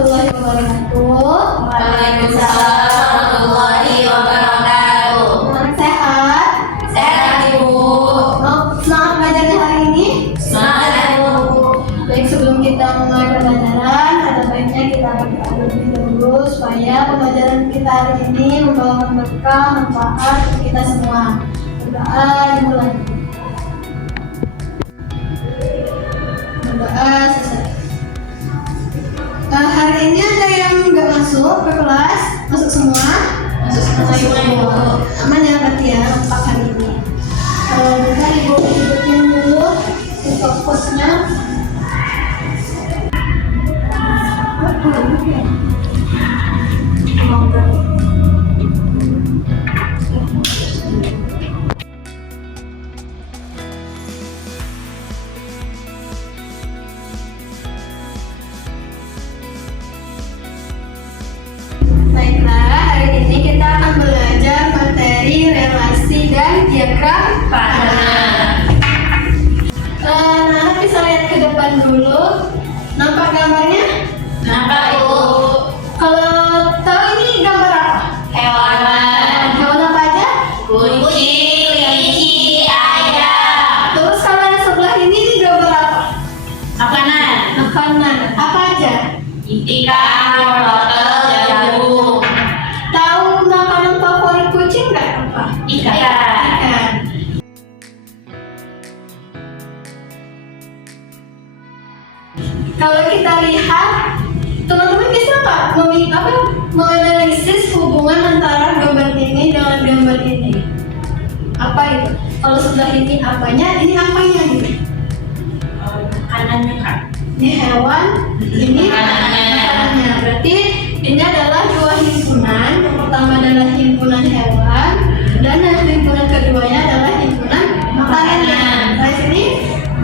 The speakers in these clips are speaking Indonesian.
warahmatullahi wabarakatuh. Waalaikumsalam warahmatullahi wabarakatuh. Anak sehat? Sehat Ibu. Semangat belajarnya hari ini? Semangat Ibu. Baik, sebelum kita mulai pembelajaran, ada baiknya kita berdoa lebih dahulu supaya pembelajaran kita hari ini membawa berkah, manfaat untuk kita semua. Berdoa dimulai. Berdoa selesai. Hari ini ada yang nggak masuk ke kelas? Masuk semua? Masuk semua Ibu. Aman ya berarti ya untuk hari ini. Kalau bisa Ibu hidupin dulu untuk fokusnya. Baiklah, hari ini kita akan belajar materi relasi dan diagram panah. Anak bisa lihat ke depan dulu. Nampak gambarnya? Nampak Ibu. Kalau tahu ini gambar apa? Hewan. Hewan apa aja? Kucing, kelinci, ayam. Terus kalau yang sebelah ini gambar apa? Makanan. Makanan. Apa aja? Ikan, wortel, jagung. Tahu makanan favorit kucing nggak apa? Ikan. Ikan. Kalau kita lihat, teman-teman bisa nggak menganalisis hubungan antara gambar ini dengan gambar ini? Apa itu? Kalau sebelah ini apanya, ini apanya gitu? Makanannya Kak. Ini hewan, ini Makanannya. makanannya. Berarti ini adalah dua himpunan. Yang pertama adalah himpunan hewan, dan yang himpunan keduanya adalah himpunan makanannya. Dari sini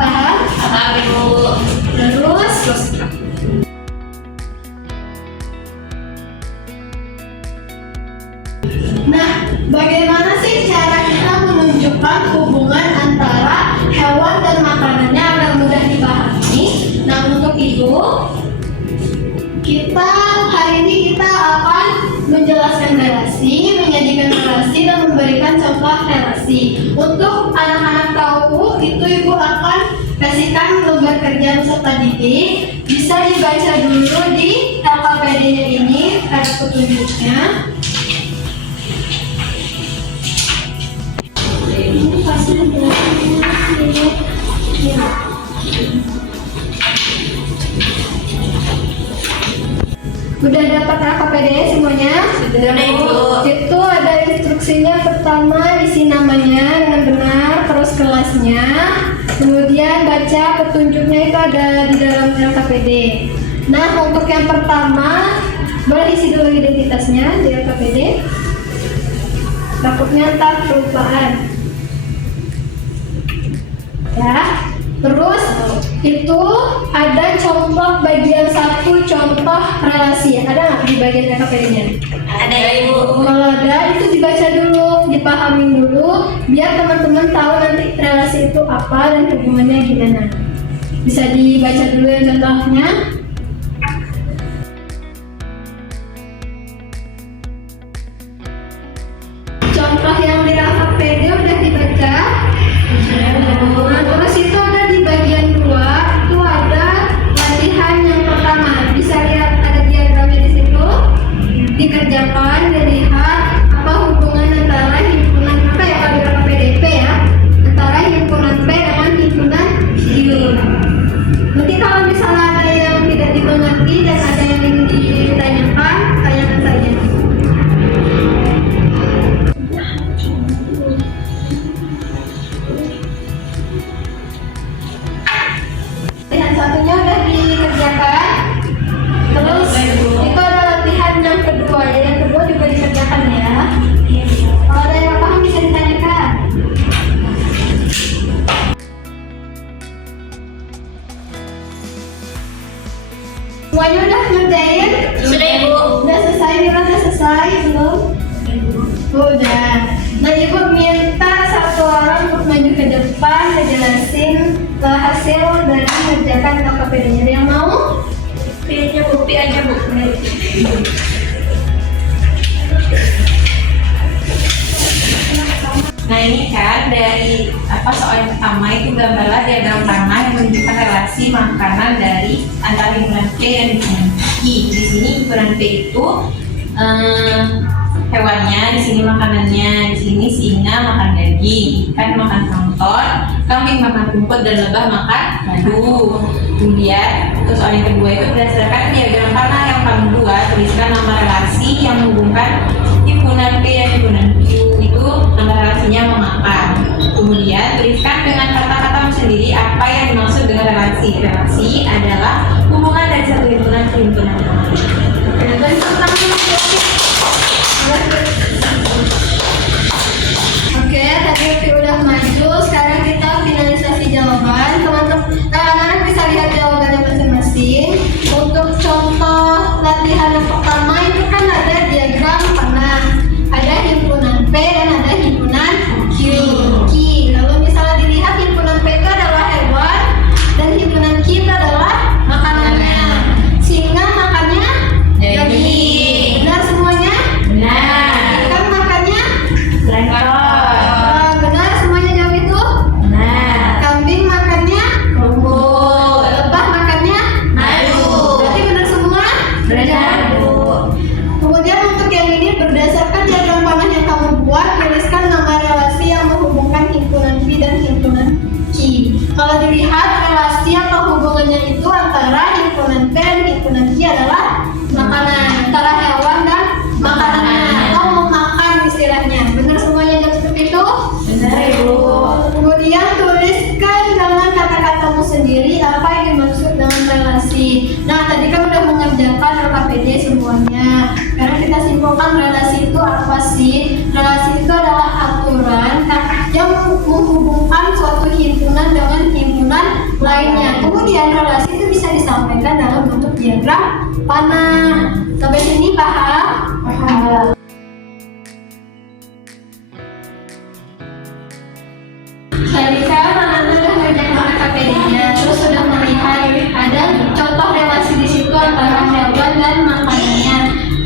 paham? Apa Ibu? Terus. Nah, bagaimana sih cara kita menunjukkan hubungan antara hewan dan makanannya agar mudah dipahami? Nah, untuk itu hari ini kita akan menjelaskan relasi, menyajikan relasi, dan memberikan contoh relasi. Untuk anak-anak tahu itu, Ibu akan kasihkan lembar kerja peserta didik. Bisa dibaca dulu di LKPD-nya ini, ada petunjuknya. Ini pasti jelasinnya. Udah dapat LKPD semuanya? Sudah Ibu. Itu ada instruksinya. Pertama isi namanya dengan benar, terus kelasnya, kemudian baca petunjuknya itu ada di dalam LKPD. Nah, untuk yang pertama boleh isi dulu identitasnya di LKPD. Takutnya ntar kelupaan. Ya. Terus itu ada contoh bagian 1, contoh relasi. Ada nggak di bagian LKPD-nya? Ada Ibu. Kalau ada itu dibaca dulu, dipahami dulu, biar teman-teman tahu nanti relasi itu apa dan hubungannya gimana. Bisa dibaca dulu yang contohnya. Contoh yang di LKPD udah dibaca. Nah, terus itu ada di bagian 2, itu ada latihan yang pertama. Bisa lihat ada diagramnya di situ. Dikerjakan, dilihat apa hubungan antara himpunan apa ya, kalau di LKPDP ya, antara himpunan P dengan himpunan Q. Nanti kalau misalnya ada yang tidak dimengerti dan ada yang ingin ditanyakan, tanyakan saja. Latihan satunya udah dikerjakan. Terus itu ada latihan yang kedua ya, yang kedua juga dikerjakan ya. Kalau ada yang paham bisa ditanyakan. Semuanya udah ngerjain? Sudah Ibu. Udah selesai, Mira udah selesai belum? Udah. Nah, Ibu minta satu orang untuk maju ke depan ngejelasin hasil dari mengerjakan LKPD-nya. Ada yang mau? Pilihnya Bu, pilih aja Bu. Nah ini kan dari soal yang pertama itu gambarlah diagram tanah yang menunjukkan relasi makanan dari antara himpunan P dan himpunan Q. Di sini himpunan P itu hewannya, di sini makanannya, di sini singa makan daging, ikan makan plankton, kambing makan rumput dan lebah makan madu. Kemudian untuk soal yang kedua itu berdasarkan diagram tanah yang paling dua, tuliskan nama relasi yang menghubungkan himpunan P dan himpunan Q. Itu nama relasinya memakan. Kemudian tuliskan dengan kata-katamu sendiri apa yang dimaksud dengan relasi. Relasi adalah hubungan dari satu himpunan ke himpunan yang lain. Oke, tadi Upi udah maju. Sekarang kita finalisasi jawaban. Anak-anak bisa lihat jawabannya masing-masing. Untuk contoh latihan yang pertama itu kan ada diagram panah, ada himpunan P dan ada himpunan Q. Lalu misalnya dilihat himpunan P itu adalah hewan dan himpunan Q itu adalah makanannya. Singa makannya daging. Benar semuanya? Benar. Ikan makannya? Plankton. Benar semuanya jawab itu? Benar. Kambing makannya? Rumput. Lebah makannya? Madu. Berarti benar semua? Benar, Bu. Kemudian untuk yang ini berdasarkan diagram panah yang kamu buat, tuliskan nama relasi yang menghubungkan himpunan P dan himpunan Q. Kalau dilihat relasi atau hubungannya itu antara himpunan P dan himpunan Q adalah makanan, antara hewan dan makanannya atau memakan istilahnya. Benar semuanya jawab seperti itu? Benar, Bu. Kemudian tuliskan dengan kata-katamu sendiri apa yang dimaksud dengan relasi. Nah, tadi kan udah mengerjakan LKPD semuanya. Sekarang kita simpulkan relasi itu apa sih? Relasi itu adalah aturan yang menghubungkan suatu himpunan dengan himpunan lainnya. Kemudian relasi itu bisa disampaikan dalam bentuk diagram panah. Sampai sini paham? Paham. Tadi kan anak-anak sudah mengerjakan LKPD-nya, terus sudah melihat ada contoh relasi di situ antara hewan dan makanannya.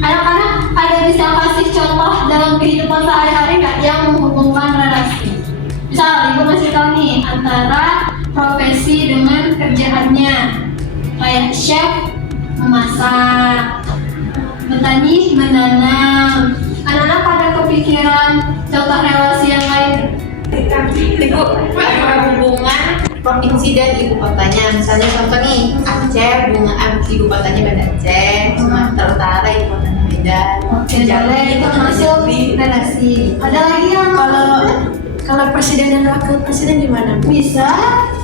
Anak-anak ada bisa kasih contoh dalam kehidupan sehari-hari nggak yang menghubungkan relasi? Misal ibu masih tahu nih antara profesi dengan kerjaannya, kayak chef memasak, petani menanam. Anak-anak pada kepikiran contoh relasi yang lain? Ibu, hubungan provinsi dan ibu kotanya. Misalnya contoh nih, Aceh, ibu kotanya Banda Aceh, Sumatera Utara, ibu kotanya Medan. Oke, boleh itu masuk relasi. Ada lagi yang Kalau presiden dan wakil presiden gimana, Bu? bisa?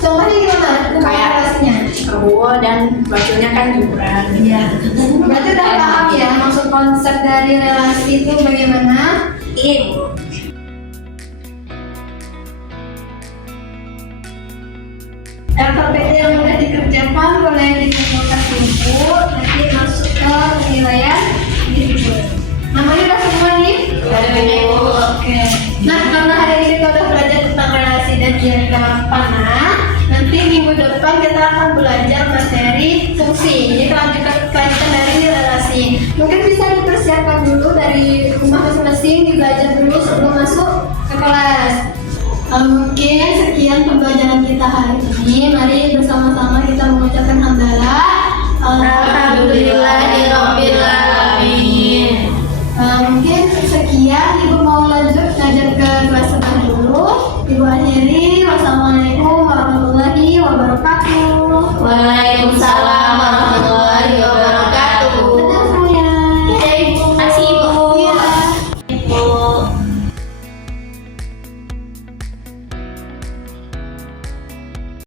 Contohnya gimana? Kayak relasinya? Prabowo dan wakilnya kan Gibran. Iya. Berarti udah paham ya maksud konsep dari relasi itu bagaimana? Iya, Bu. LKPD yang udah dikerjakan boleh dikumpulkan dulu, nanti masuk ke penilaian gitu. Namanya udah semua nih? Udah, Bu. Oke. Nah, karena hari ini kita udah belajar tentang relasi dan diagram panah, nanti minggu depan kita akan belajar materi fungsi. Jadi kelanjutan dari relasi. Mungkin bisa dipersiapkan dulu dari rumah masing-masing, dibelajar dulu sebelum masuk ke kelas. Mungkin sekian pembelajaran kita hari ini. Mari bersama-sama kita mengucapkan hamdalah. Alhamdulillahirabbil alamin. Mungkin sekian. Ibu mau lanjut ngajar ke kelas sebelah dulu. Ibu akhiri. Wassalamualaikum warahmatullahi wabarakatuh. Waalaikumsalam.